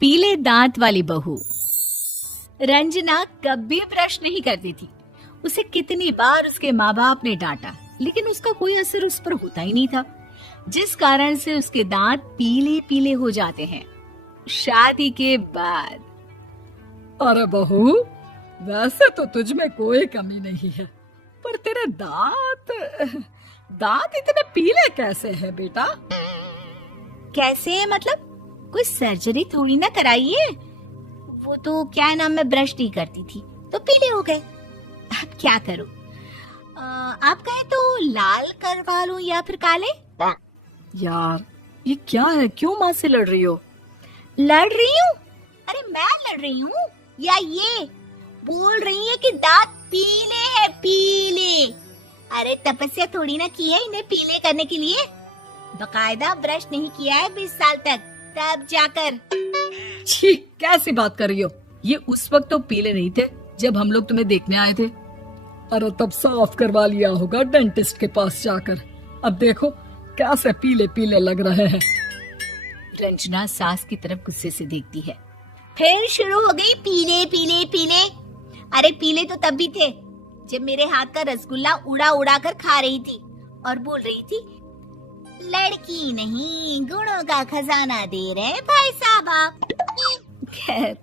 पीले दांत वाली बहू। रंजना कभी ब्रश नहीं करती थी। उसे कितनी बार उसके माँ बाप ने डांटा, लेकिन उसका कोई असर उस पर होता ही नहीं था, जिस कारण से उसके दांत पीले पीले हो जाते हैं। शादी के बाद अरे बहू, वैसे तो तुझ में कोई कमी नहीं है, पर तेरे दांत इतने पीले कैसे हैं बेटा? कैसे मतलब? कोई सर्जरी थोड़ी ना कराइए। वो तो क्या नाम, मैं ब्रश नहीं करती थी तो पीले हो गए। अब क्या करूं? आप कहें तो लाल करवा लूं या फिर काले? यार ये क्या है, क्यों माँ से लड़ रही हो? लड़ रही हूँ? अरे मैं लड़ रही हूँ या ये बोल रही है कि दांत पीले हैं, पीले। अरे तपस्या थोड़ी ना की है इन्हें पीले करने के लिए। बकायदा ब्रश नहीं किया है 20 साल तक, तब जाकर। छी, कैसी बात कर रही हो? ये उस वक्त तो पीले नहीं थे जब हम लोग तुम्हें देखने आए थे। अरे तब साफ करवा लिया होगा डेंटिस्ट के पास जाकर। अब देखो कैसे पीले पीले लग रहे हैं। रंजना सास की तरफ गुस्से से देखती है। फिर शुरू हो गई पीले पीले पीले। अरे पीले तो तब भी थे जब मेरे हाथ का रसगुल्ला उड़ा उड़ा कर खा रही थी और बोल रही थी, लड़की नहीं गुणों का खजाना दे रहे भाई साहब आप। खैर,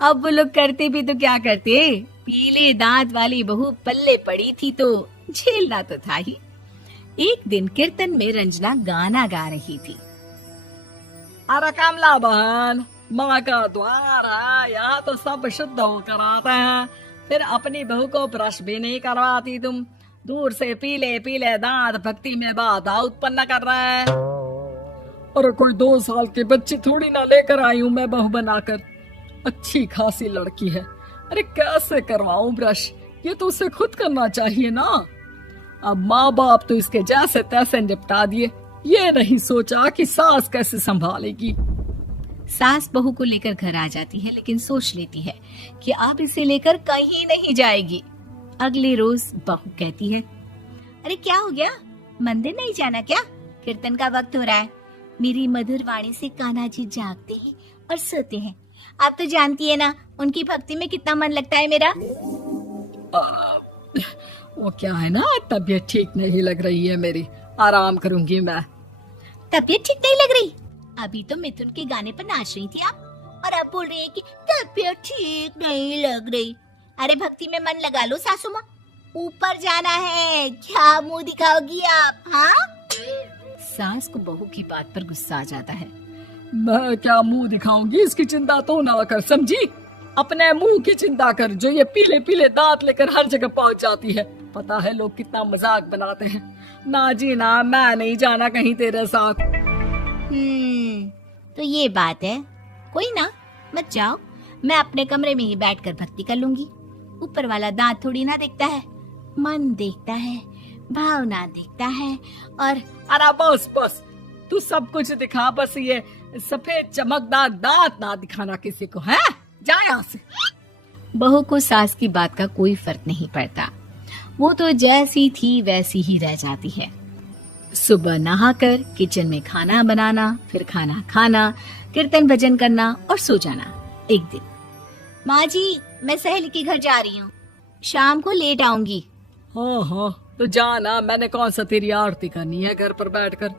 अब वो लोग करते भी तो क्या करते, पीले दांत वाली बहू पल्ले पड़ी थी तो झेलना तो था ही। एक दिन कीर्तन में रंजना गाना गा रही थी। अरे कमला बहन, माँ का द्वार है, यहाँ तो सब शुद्ध होकर आते हैं, फिर अपनी बहू को ब्रश भी नहीं करवाती तुम। दूर से पीले पीले दांत भक्ति में बाधा उत्पन्न कर रहे हैं। अरे कोई 2 साल की बच्ची थोड़ी ना लेकर आई हूँ मैं बहू बनाकर। अच्छी खासी लड़की है, अरे कैसे करवाऊं ब्रश? ये तो उसे खुद करना चाहिए ना। अब माँ बाप तो इसके जैसे तैसे निपटा दिए, ये नहीं सोचा कि सास कैसे संभालेगी। सास बहू को लेकर घर आ जाती है, लेकिन सोच लेती है कि अब इसे लेकर कहीं नहीं जाएगी। अगले रोज बहू कहती है, अरे क्या हो गया, मंदिर नहीं जाना क्या? कीर्तन का वक्त हो रहा है। मेरी मधुर वाणी से कान्हा जी जागते हैं और सोते हैं। आप तो जानती है ना उनकी भक्ति में कितना मन लगता है मेरा। वो क्या है ना, तबीयत ठीक नहीं लग रही है मेरी, आराम करूंगी मैं। तबीयत ठीक नहीं लग रही? अभी तो मिथुन के गाने पर नाच रही थी आप, और अब बोल रही है कि तबीयत ठीक नहीं लग रही। अरे भक्ति में मन लगा लो सासू माँ, ऊपर जाना है, क्या मुंह दिखाओगी आप? हाँ? सास को बहू की बात पर गुस्सा आ जाता है। मैं क्या मुंह दिखाऊंगी, इसकी चिंता तो ना कर, समझी? अपने मुंह की चिंता कर, जो ये पीले पीले दांत लेकर हर जगह पहुंच जाती है। पता है लोग कितना मजाक बनाते हैं। ना जी ना, मैं नहीं जाना कहीं तेरे साथ। तो ये बात है। कोई ना, मत जाओ, मैं अपने कमरे में ही बैठकर भक्ति कर लूंगी। ऊपर वाला दांत थोड़ी ना देखता है, मन देखता है, भावना देखता है। और अरे बस बस, तू सब कुछ दिखा, बस ये सफेद चमकदार दांत ना दिखाना किसी को, है? जा यहाँ से। बहू को सास की बात का कोई फर्क नहीं पड़ता, वो तो जैसी थी वैसी ही रह जाती है। सुबह नहाकर किचन में खाना बनाना, फिर खाना खाना, कीर्तन भजन करना और सो जाना। एक दिन, माँ जी मैं सहेली के घर जा रही हूँ, शाम को लेट आऊंगी। हाँ हाँ तो जाना, मैंने कौन सा तेरी आरती करनी है घर पर बैठकर।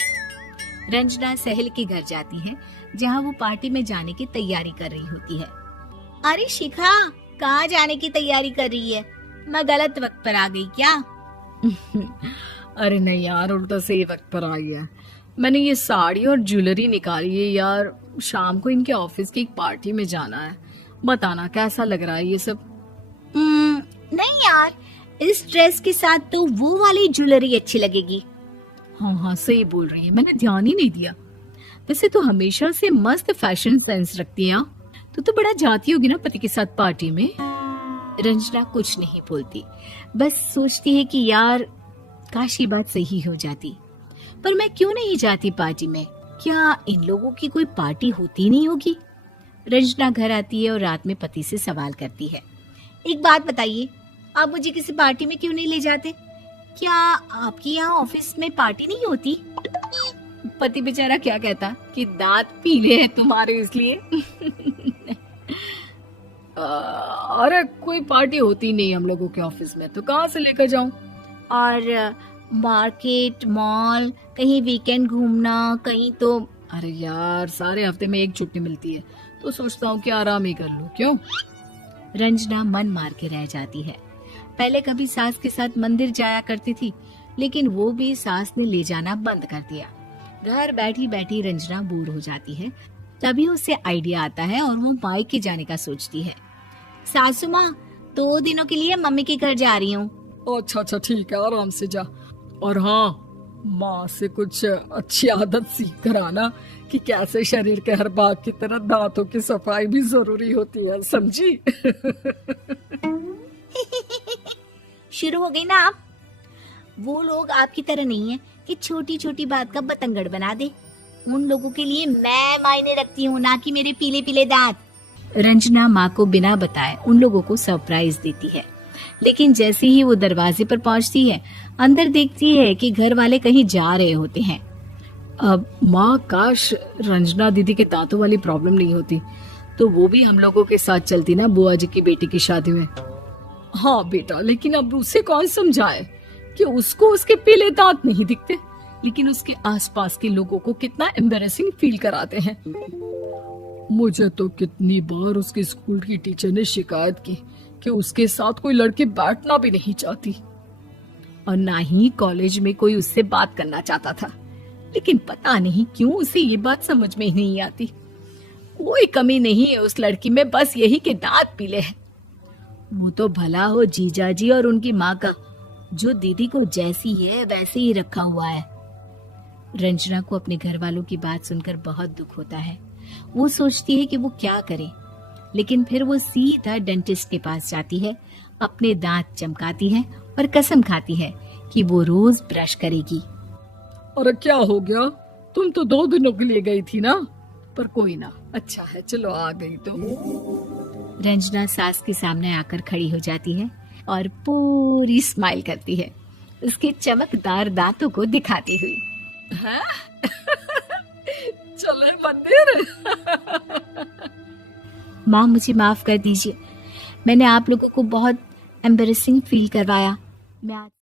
रंजना सहेली के घर जाती है, जहाँ वो पार्टी में जाने की तैयारी कर रही होती है। अरे शिखा, कहाँ जाने की तैयारी कर रही है? मैं गलत वक्त पर आ गई क्या? अरे नहीं यार, उल्टा सही वक्त पर आई है। मैंने ये साड़ी और ज्वेलरी निकाली है यार, शाम को इनके ऑफिस की एक पार्टी में जाना है। बताना कैसा लग रहा है ये सब? नहीं यार, इस ड्रेस के साथ तो वो वाली ज्वेलरी अच्छी लगेगी। हाँ हाँ सही बोल रही है, मैंने ध्यान ही नहीं दिया। वैसे तो हमेशा से मस्त फैशन सेंस रखती है। तो बड़ा जाती होगी ना पति के साथ पार्टी में। रंजना कुछ नहीं बोलती, बस सोचती है कि यार काश ये बात सही हो जाती, पर मैं क्यों नहीं जाती पार्टी में? क्या इन लोगों की कोई पार्टी होती नहीं होगी? रंजना घर आती है और रात में पति से सवाल करती है, एक बात बताइए, आप मुझे किसी पार्टी में क्यों नहीं ले जाते? क्या आपकी यहाँ ऑफिस में पार्टी नहीं होती? पति बेचारा क्या कहता कि दांत पीले हैं तुम्हारे इसलिए। अरे कोई पार्टी होती नहीं हम लोगों के ऑफिस में, तो कहाँ से लेकर जाऊं? और मार्केट, मॉल, कहीं वीकेंड घूमना, कहीं तो। अरे यार सारे हफ्ते में एक छुट्टी मिलती है, तो सोचता हूँ कि आराम ही कर लूं। क्यों? रंजना मन मार के रह जाती है। पहले कभी सास के साथ मंदिर जाया करती थी, लेकिन वो भी सास ने ले जाना बंद कर दिया। घर बैठी बैठी रंजना बोर हो जाती है। तभी उसे आइडिया आता है और वो मायके जाने का सोचती है। सासू माँ, 2 दिनों के लिए मम्मी के घर जा रही हूँ। अच्छा ठीक है, आराम से जा। और हाँ, माँ से कुछ अच्छी आदत सीख कर आना कि कैसे शरीर के हर भाग की तरह दांतों की सफाई भी जरूरी होती है, समझी? शुरू हो गई ना आप। वो लोग आपकी तरह नहीं है कि छोटी छोटी बात का बतंगड़ बना दे। उन लोगों के लिए मैं मायने रखती हूँ, ना कि मेरे पीले पीले दांत। रंजना माँ को बिना बताए उन लोगों को सरप्राइज देती है, लेकिन जैसे ही वो दरवाजे पर पहुंचती है, अंदर देखती है कि घर वाले कहीं जा रहे होते हैं। अब माँ, काश रंजना दीदी के दांतों वाली प्रॉब्लम नहीं होती, तो वो भी हम लोगों के साथ चलती ना बुआ जी की बेटी की शादी में। हाँ बेटा, लेकिन अब उसे कौन समझाए कि उसको उसके पीले दांत नहीं दिखते, लेकिन उसके आसपास के लोगों को कितना एम्बैरेसिंग फील कराते हैं। मुझे तो कितनी बार उसके स्कूल की टीचर ने शिकायत की कि उसके साथ कोई लड़की बैठना भी नहीं चाहती, और ना ही कॉलेज में कोई उससे बात करना चाहता था। लेकिन पता नहीं क्यों उसे ये बात समझ में ही नहीं आती। कोई कमी नहीं है उस लड़की में, बस यही कि दांत पीले हैं। वो तो भला हो जीजा जी और उनकी माँ का, जो दीदी को जैसी है वैसे ही रखा हुआ है। रंजना को अपने घर वालों की बात सुनकर बहुत दुख होता है। वो सोचती है कि वो क्या करे, लेकिन फिर वो सीधा डेंटिस्ट के पास जाती है, अपने दांत चमकाती है और कसम खाती है कि वो रोज ब्रश करेगी। अरे क्या हो गया? तुम तो 2 दिनों के लिए गई थी ना, पर कोई ना, अच्छा है, चलो आ गई तो। रंजना सास के सामने आकर खड़ी हो जाती है और पूरी स्माइल करती है, उसके चमकदार दांतों को दिखाती हुई। हैं? चले मंदिर? माँ, मुझे माफ कर दीजिए, मैंने आप लोगों को बहुत एम्बैरेसिंग फील करवाया। मैं आज